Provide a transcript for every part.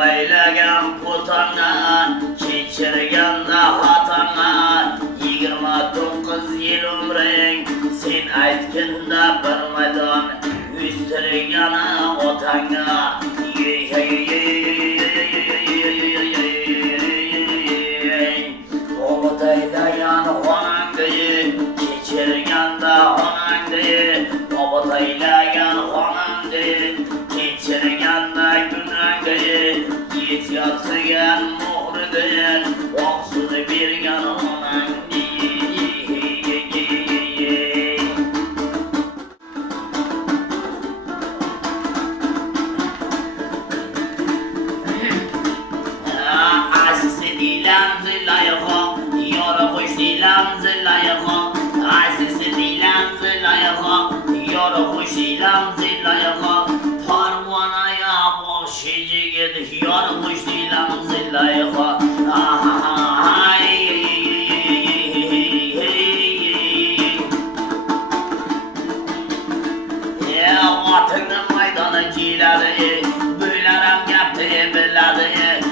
aylagan putana, kechirganda xatana, 29 yil umring, sen aytganda bir maydon, o'stirgani otanga. Obodaylagan xonangda, kechirganda xonangda, obodaylagan xonangda, kechirganda kunangda, yetyotgan muhridan, oqsuz bergan xonangda.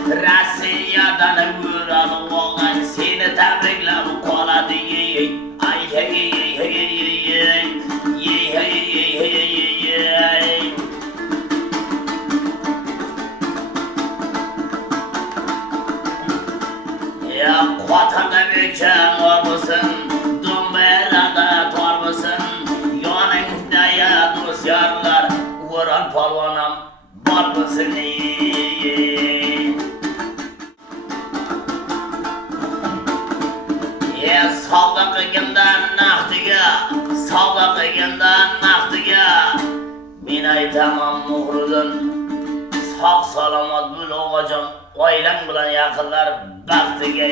Rossiyadan uğradı oğlan, seni tebrikler qoladi. Ay hey hey hey hey hey. Ya qotanda bekan olmasın, dumberada tormasın, yoningda ya do'stlar, O'ral polvonam bor bo'lsin. Savdo qilgandan naqdiga, men aytaman Muhriddin, sog' salomat bo'l o'g'ajon, oilang bilan yaqinlar baxtiga.